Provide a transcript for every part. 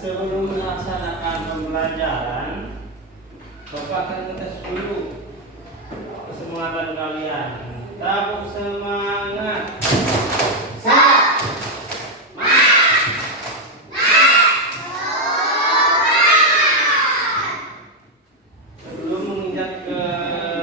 sebelum melaksanakan pembelajaran, Bapak akan ngetes dulu kesemuatan kalian. Tepuk semangat. Sebelum menginjak ke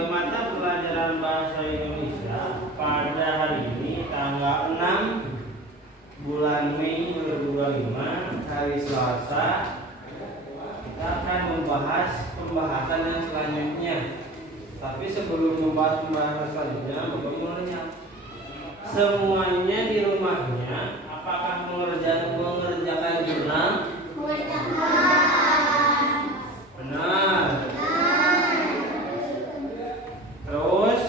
mata pelajaran bahasa Indonesia pada hari ini tanggal 6 bulan Mei 2025, hari Selasa, kita akan membahas pembahasan yang selanjutnya. Tapi sebelum membahas pembahasan selanjutnya, Bapak mau nanya, semuanya di rumahnya apakah mengerjakan jurnal? Benar. Terus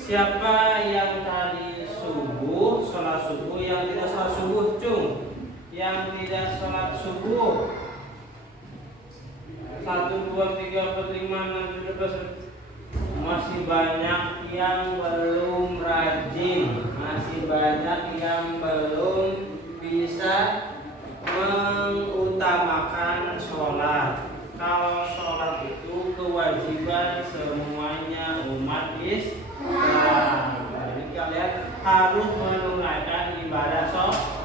siapa yang tadi subuh, sholat subuh, yang tidak sholat subuh, cung? Yang tidak sholat subuh 1, 2, 3, 4, 5, 6, 7, 8. Masih banyak yang belum rajin, masih banyak yang belum bisa mengutamakan sholat. Kalau sholat itu kewajiban semuanya umat Islam. Jadi kalian harus menunaikan ibadah sholat.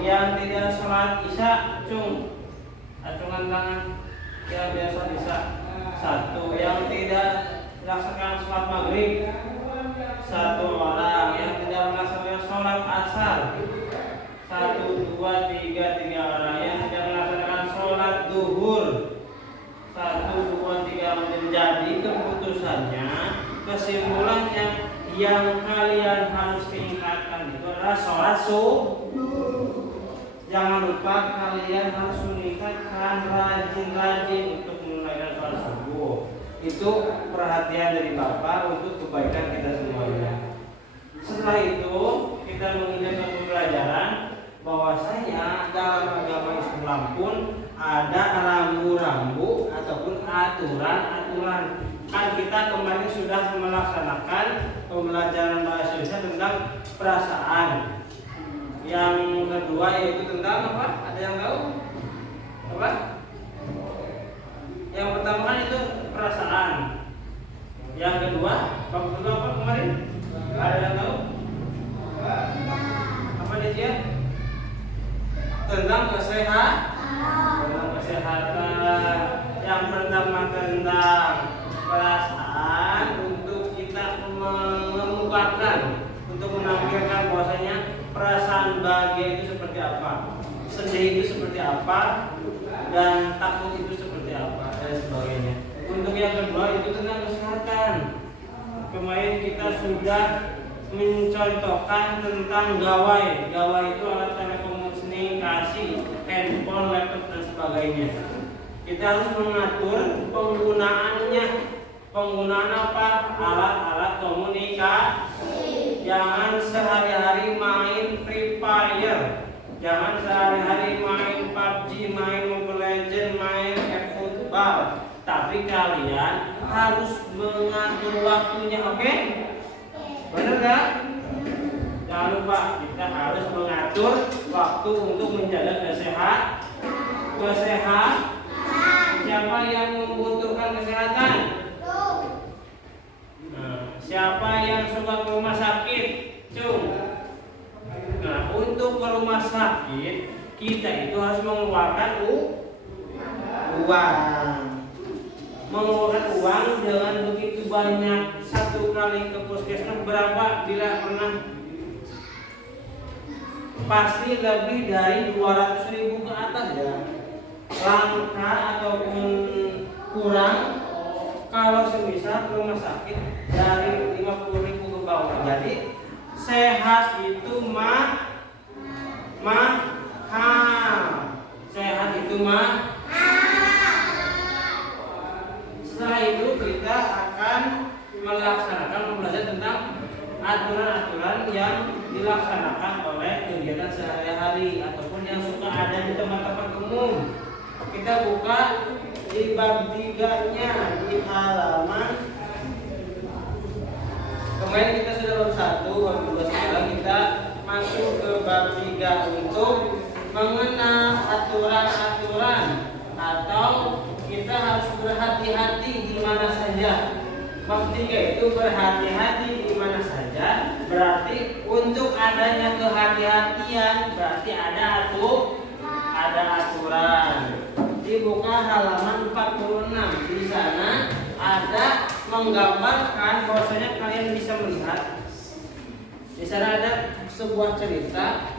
Yang tidak sholat isya, cung, acungan tangan. Yang biasa isya 1. Yang tidak melaksanakan sholat maghrib 1 orang. Yang tidak melaksanakan sholat asar 1, 2, 3 orang. Yang tidak melaksanakan sholat duhur 1, 2, 3. Jadi keputusannya, kesimpulannya, yang kalian harus tingkatkan itu adalah sholat subuh. Jangan lupa kalian harus meningkatkan rajin-rajin untuk menunaikan sholat subuh. Itu perhatian dari Bapak untuk kebaikan kita semuanya. Setelah itu kita menginjak pembelajaran bahwasanya dalam agama Islam pun ada rambu-rambu ataupun aturan-aturan. Kan kita kemarin sudah melaksanakan pembelajaran bahasa Indonesia tentang perasaan. Yang kedua yaitu tentang apa? Ada yang tahu? Apa? Yang pertama kan itu perasaan. Yang kedua, apa kemarin? Ada yang tahu? Apa dia? Tentang kesehatan. Tentang kesehatan. Yang pertama tentang perasaan, untuk kita mengemukakan, untuk menampilkan bahwasanya perasaan bahagia itu seperti apa, sedih itu seperti apa, dan takut itu seperti apa, dan sebagainya. Untuk yang kedua itu tentang kesehatan. Kemarin kita sudah mencontohkan tentang gawai. Gawai itu alat telekomunikasi, handphone, laptop, dan sebagainya. Kita harus mengatur penggunaannya. Penggunaan apa? Alat-alat komunikasi. Jangan sehari-hari main Free Fire. Jangan sehari-hari main PUBG, main Mobile Legends, main football. Tapi kalian harus mengatur waktunya, oke? Benar nggak? Jangan lupa kita harus mengatur waktu untuk menjaga kesehatan. Siapa yang membutuhkan kesehatan? Siapa yang suka ke rumah sakit? Cung. Nah, untuk ke rumah sakit kita itu harus mengeluarkan uang. Mengeluarkan uang dengan begitu banyak. Satu kali ke puskesmas berapa? Bila pernah? Pasti lebih dari 200.000 ke atas ya. Langka ataupun kurang kalau semisal ke rumah sakit dari 50.000 ke bawah. Jadi sehat itu mahal. Sehat itu mahal. Setelah itu kita akan melaksanakan pembelajaran tentang aturan-aturan yang dilaksanakan oleh kegiatan sehari-hari ataupun yang suka ada di tempat-tempat umum. Kita buka di bab 3-nya di halaman. Kemarin kita sudah bab 1, bab 2, sekarang kita masuk ke bab 3 untuk mengenal aturan-aturan atau kita harus berhati-hati di mana saja. Bab 3 itu berhati-hati di mana saja, berarti untuk adanya kehati-hatian berarti ada aturan. Dibuka halaman 46. Di sana ada menggambarkan bahwasanya kalian bisa melihat di sana ada sebuah cerita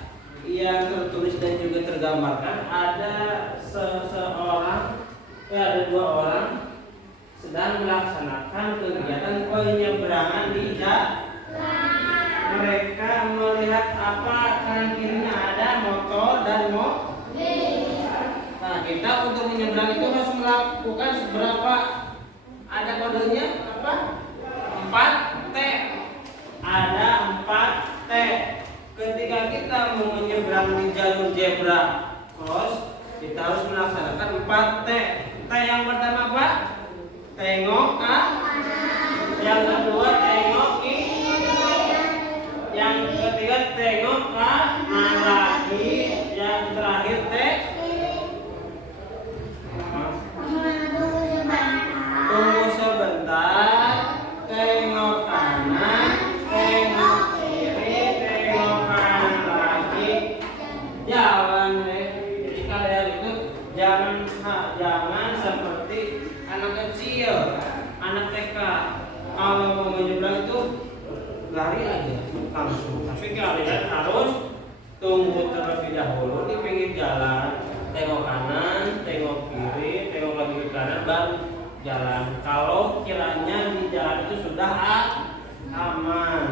yang tertulis dan juga tergambarkan. Ada ada 2 orang sedang melaksanakan kegiatan penyeberangan di jalan. Mereka melihat apa kanan kirinya ada motor dan mobil. Nah, kita untuk menyeberang itu harus melakukan seberapa? Ada kodenya apa? 4T. Ada 4T. Ketika kita mau menyeberang di jalur zebra cross, kita harus melaksanakan 4T. T yang pertama apa? Tengok ke. Yang kedua tengok kiri. Yang ketiga tengok ke lagi. Yang terakhir tunggu sebentar. Tengok kanan, tengok kiri, tengok kanan lagi. Jalan deh. Jadi kalian itu jangan seperti anak kecil, anak TK. Kalau mau menyeberang itu lari aja langsung. Tapi kalian harus tunggu terlebih dahulu di pinggir jalan. Tengok kanan, tengok kiri, tengok lagi ke kanan, baru jalan. Kalau kiranya di jalan itu sudah aman.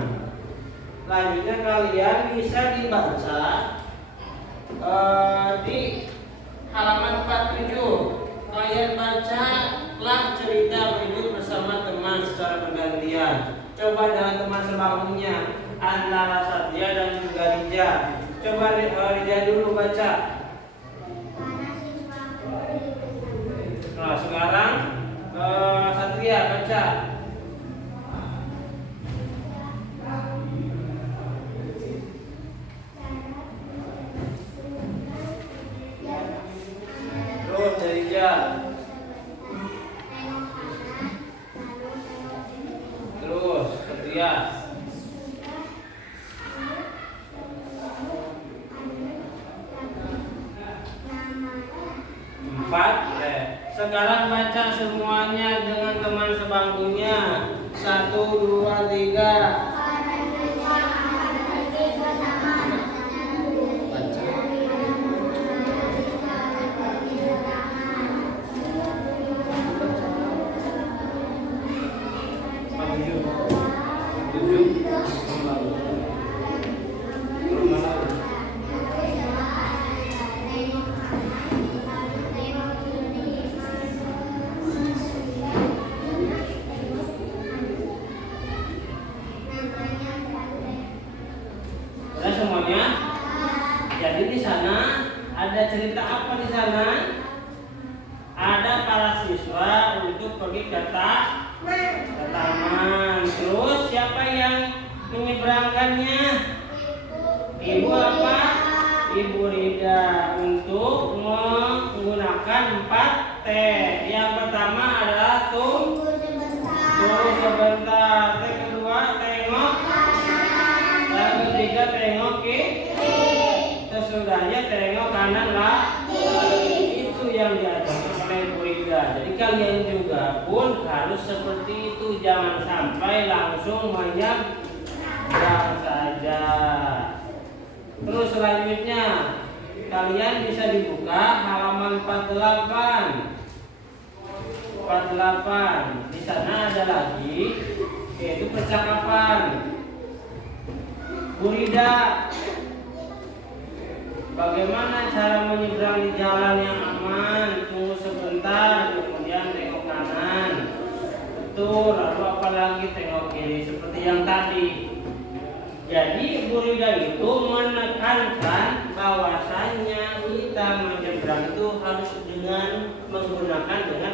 Selanjutnya kalian bisa dibaca di halaman 47. Kalian bacalah cerita berikut bersama teman secara bergantian. Coba dengan teman sebangkunya antara Satya dan juga Rija. Coba Rija dulu baca. Nah, sekarang Satria baca. Terus Rija. Terus Satria. 4. Sekarang baca semuanya dengan teman sebangkunya. 1, 2, 3. Semuanya. Jadi di sana ada cerita apa di sana? Ada para siswa untuk pergi ke taman. Terus siapa yang menyeberangkannya? Ibu apa? Ibu Rida untuk menggunakan 4T. Yang pertama adalah tunggu sebentar. Yang kedua tengok. Yang ketiga tengok kiri. Sesudahnya tengok kanan lagi. Itu yang diajarkan oleh Bu Rida. Jadi kalian juga pun harus seperti itu. Jangan sampai langsung menyeberang saja. Terus selanjutnya kalian bisa dibuka halaman 48. Di sana ada lagi yaitu percakapan. Bu Rida, bagaimana cara menyeberang di jalan yang aman? Tunggu sebentar, kemudian tengok kanan. Betul, lalu apalagi tengok kiri seperti yang tadi. Jadi Bu Rida itu menekankan bahwasanya kita menyeberang itu harus dengan menggunakan dengan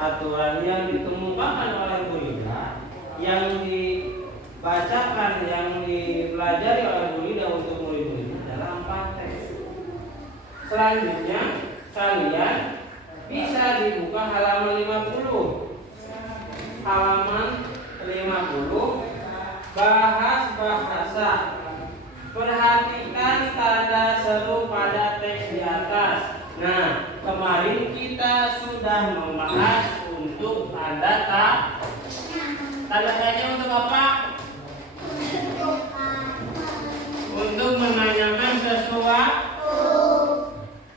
aturan yang dikemukakan oleh Bu Rida, yang dibacakan, yang dipelajari oleh Bu Rida untuk murid-murid dalam 4T. Selanjutnya kalian bisa dibuka halaman 50. Halaman 50, bahas bahasa. Perhatikan tanda seru pada teks di atas. Nah, kemarin kita sudah membahas untuk tanda tanya untuk apa? Untuk menanyakan sesuatu.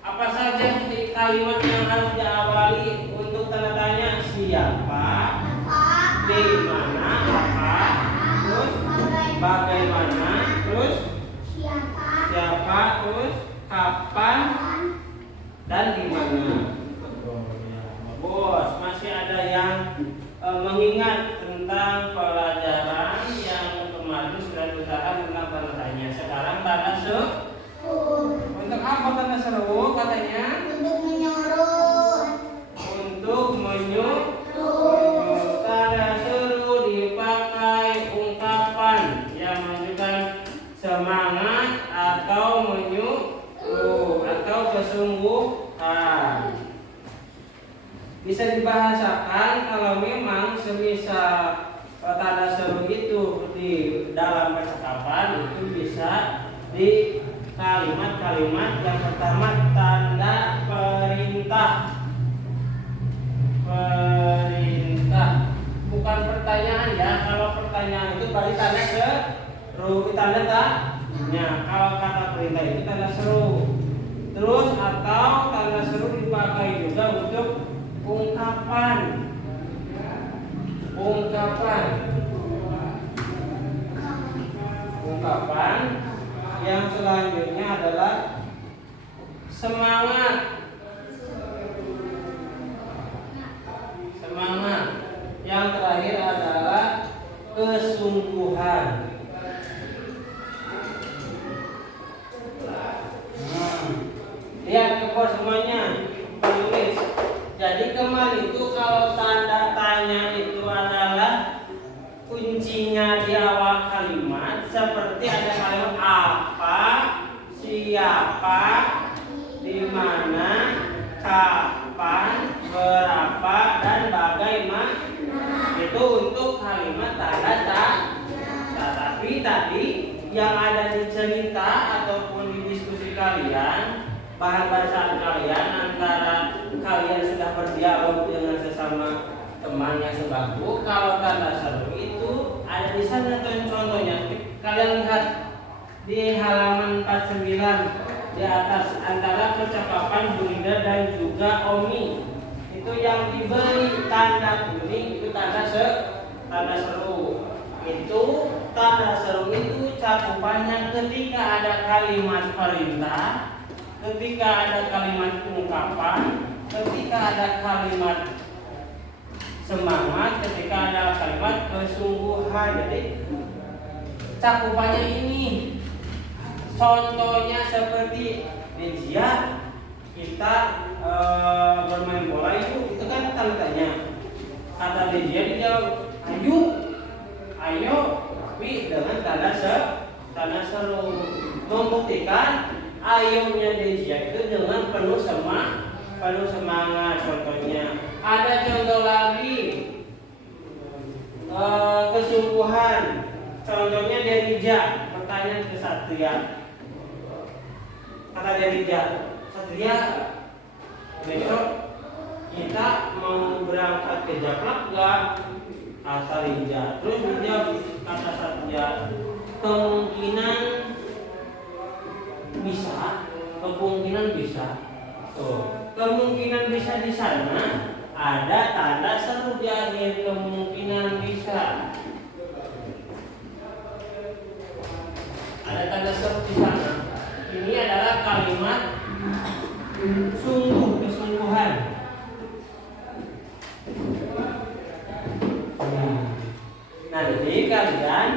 Apa saja di kalimat yang harus diawali untuk tanda tanya? Siapa, di mana, apa, terus bagaimana, terus siapa, terus kapan, dan di mana. Bos, masih ada yang mengingat tentang pelajaran yang kemarin sudah dibahas tentang tanda tanya. Sekarang tanda seru. Untuk apa tanda seru katanya? Untuk menyuruh. Untuk menyuruh. Tanda seru dipakai ungkapan yang menunjukkan semangat atau menyuruh atau kesungguhan. Bisa dibahasakan kalau memang semisal tanda seru itu di dalam percakapan itu bisa di kalimat-kalimat yang pertama tanda perintah. Perintah bukan pertanyaan ya. Kalau pertanyaan itu berarti tanda seru, tanda tanya. Kalau kata perintah itu tanda seru. Terus atau tanda seru dipakai juga untuk ungkapan yang selanjutnya adalah semangat. Yang terakhir adalah kesungguhan. Lihat ke bawah semuanya, tulis. Jadi kemarin itu kalau tanda tanya itu adalah kuncinya di awal kalimat, seperti ada kalimat apa, siapa, di mana, kapan, berapa, dan bagaimana. Itu untuk kalimat tanda tanya. Tapi tadi yang ada di cerita ataupun di diskusi kalian, bahan bacaan kalian antara kalian sudah berdialog dengan sesama teman yang sebangku, kalau tanda seru itu ada di sana contohnya. Kalian lihat di halaman 49 di atas antara percakapan Bu Rida dan juga Omi. Itu yang diberi tanda kuning itu tanda seru. Itu tanda seru itu cakupannya ketika ada kalimat perintah, ketika ada kalimat ungkapan, ketika ada kalimat semangat, ketika ada kalimat kesungguhan. Jadi cakupannya ini. Contohnya seperti Dezia, kita bermain bola itu kan tanda tanya. Kata Dezia dijawab ayo, tapi dengan tanda seru, membuktikan ayonya Dezia itu dengan penuh semangat. Contohnya ada contoh lagi kesungguhan. Contohnya Derija bertanya ke Satria. Kata Derija, Satria, besok kita mau berangkat ke Jaklak gak? Kata Derija. Terus dia kata Satria, kemungkinan bisa. Kemungkinan bisa di sana ada tanda seru di akhir kemungkinan bisa. Ada tanda seru di sana. Ini adalah kalimat kesungguhan. Nanti kalian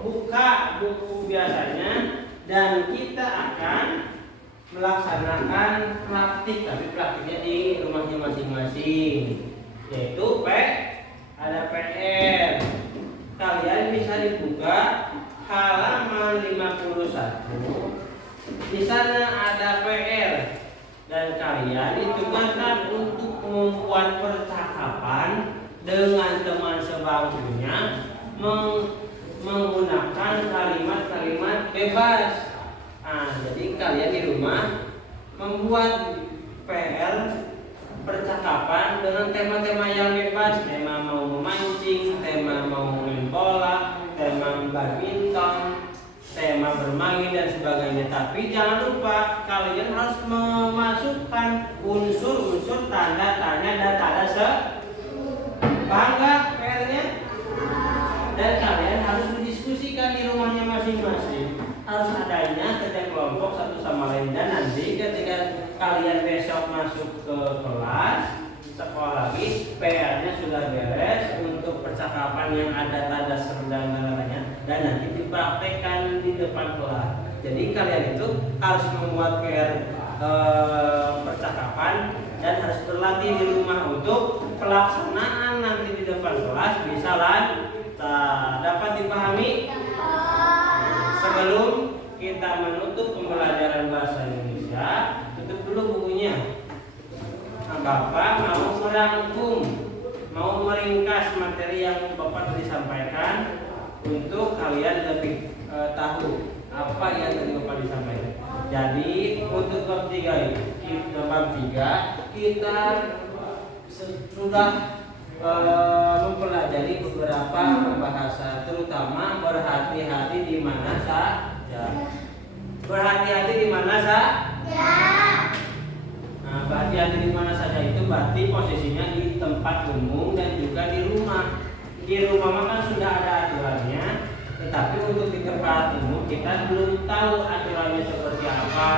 buka buku biasanya dan kita akan melaksanakan praktik, tapi praktiknya di rumahnya masing-masing. Yaitu ada PR. Kalian bisa dibuka halaman 51. Di sana ada PR. dan kalian ditugaskan untuk membuat percakapan dengan teman sebangkunya menggunakan kalimat-kalimat bebas. Nah, jadi kalian di rumah membuat PR percakapan dengan tema-tema yang bebas, tema mau memancing, tema mau main bola, tema badminton, tema bermain dan sebagainya. Tapi jangan lupa kalian harus memasukkan unsur-unsur tanda tanya dan tanda sebangga PR-nya. Dan kalian harus mendiskusikan di rumahnya masing-masing. Harus adanya kerja kelompok satu sama lain, dan nanti ketika kalian besok masuk ke kelas sekolah lagi, PR-nya sudah beres untuk percakapan yang ada tanda dan tandanya, dan nanti dipraktekkan di depan kelas. Jadi kalian itu harus membuat PR percakapan dan harus berlatih di rumah untuk pelaksanaan nanti di depan kelas bisa dapat dipahami. Sebelum kita menutup pembelajaran bahasa Indonesia, tutup dulu bukunya. Nah, Bapak mau merangkum, mau meringkas materi yang Bapak tadi sampaikan untuk kalian lebih tahu apa yang tadi Bapak disampaikan. Jadi untuk bab 3 kita sudah mempelajari beberapa bahasa, terutama berhati-hati di mana saja. Berhati-hati di mana saja. Nah, berhati-hati di mana saja itu berarti posisinya di tempat umum dan juga di rumah. Di rumah maka sudah ada aturannya, tetapi untuk di tempat umum kita belum tahu aturannya seperti apa.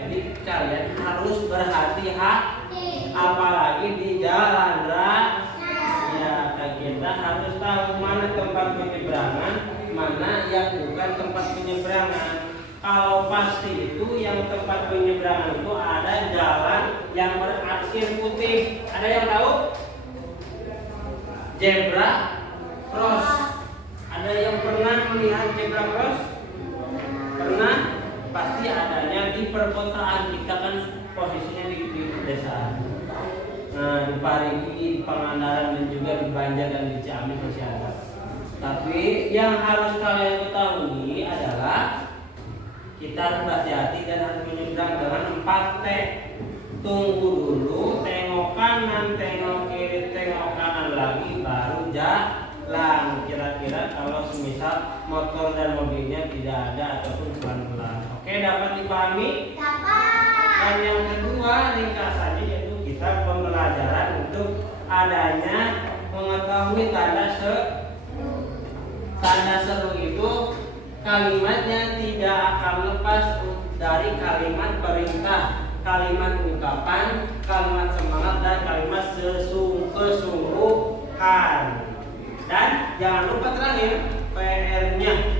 Jadi kalian harus berhati-hati, apalagi di jalan raya. Kita harus tahu mana tempat penyeberangan, mana yang bukan tempat penyeberangan. Kalau pasti itu yang tempat penyeberangan itu ada jalan yang beraksir putih. Ada yang tahu? Zebra cross. Ada yang pernah melihat zebra cross? Pernah? Pasti adanya di perkotaan. Kita kan posisinya di pedesaan. Nah, di Parigi, di Pangandaran dan juga di Banjar dan di Ciamis masih ada. Tapi yang harus kalian ketahui adalah kita harus berhati-hati dan harus menyeberang dengan 4T. Tunggu dulu, tengok kanan, tengok kiri, tengok kanan lagi, baru jalan. Kira-kira kalau semisal motor dan mobilnya tidak ada ataupun pelan-pelan. Oke, dapat dipahami? Dapat. Dan yang kedua, ringkasannya yaitu kita pembelajaran untuk adanya mengetahui tanda seru itu kalimatnya tidak akan lepas dari kalimat perintah, kalimat ungkapan, kalimat semangat, dan kalimat kesungguhan. Dan jangan lupa terakhir PR-nya.